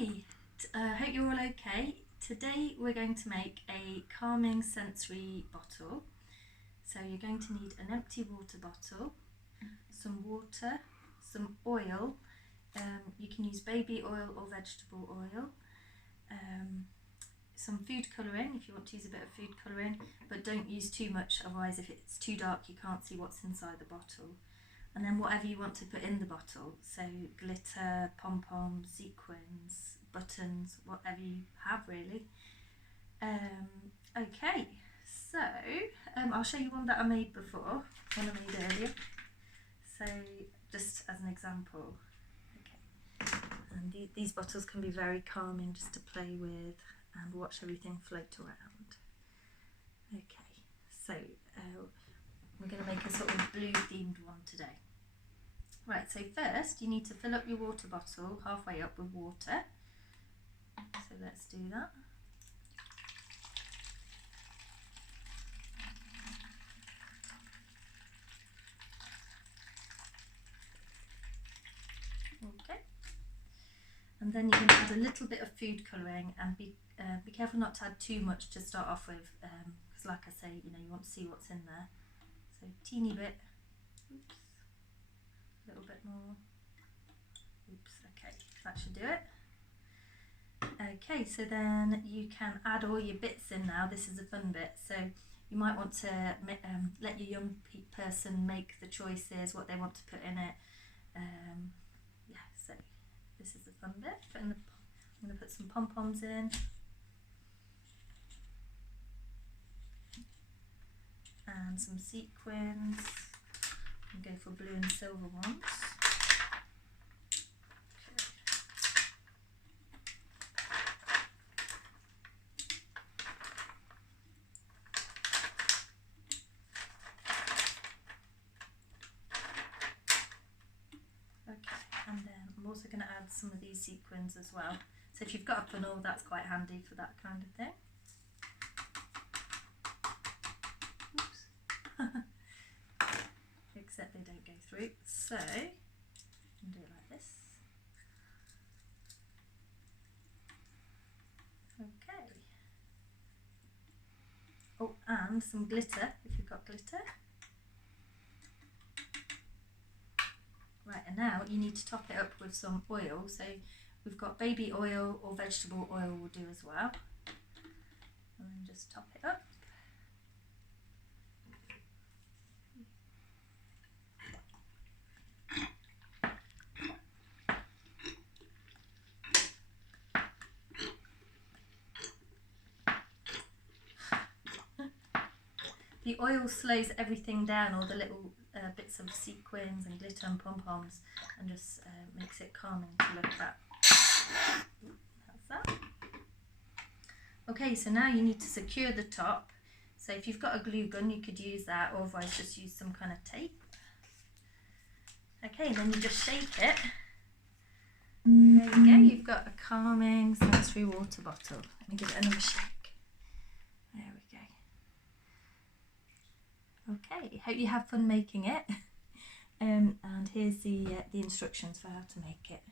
Hi, hope you're all okay. Today we're going to make a calming sensory bottle. So you're going to need an empty water bottle, some water, some oil. You can use baby oil or vegetable oil. Some food colouring if you want to use a bit of food colouring, but don't use too much, otherwise if it's too dark you can't see what's inside the bottle. And then whatever you want to put in the bottle, so glitter, pom-poms, sequins, buttons, whatever you have really. Okay, so I'll show you one that I made before, one I made earlier. So just as an example. Okay, and these bottles can be very calming just to play with and watch everything float around. Okay, so we're going to make a sort of blue themed one today. Right, so first you need to fill up your water bottle halfway up with water. So let's do that. Okay. And then you can add a little bit of food colouring, and be careful not to add too much to start off with, because like I say, you want to see what's in there. So teeny bit. Oops. A little bit more. Oops. Okay, that should do it. Okay, so then you can add all your bits in now. This is a fun bit. So you might want to let your young person make the choices, what they want to put in it. Yeah, so this is the fun bit. I'm going to put some pom-poms in. And some sequins. And go for blue and silver ones. And then I'm also going to add some of these sequins as well. So if you've got a funnel, that's quite handy for that kind of thing. Oops. Except they don't go through. So you can do it like this. Okay. Oh, and some glitter if you've got glitter. Right, and now you need to top it up with some oil. So we've got baby oil or vegetable oil will do as well. And then just top it up. The oil slows everything down, all the little bits of sequins and glitter and pom-poms, and just makes it calming to look at. That's that. Okay, so now you need to secure the top. So if you've got a glue gun, you could use that, or otherwise just use some kind of tape. Okay, then you just shake it. There you go, you've got a calming sensory water bottle. Let me give it another shake. There we go. Okay, hope you have fun making it. And here's the instructions for how to make it.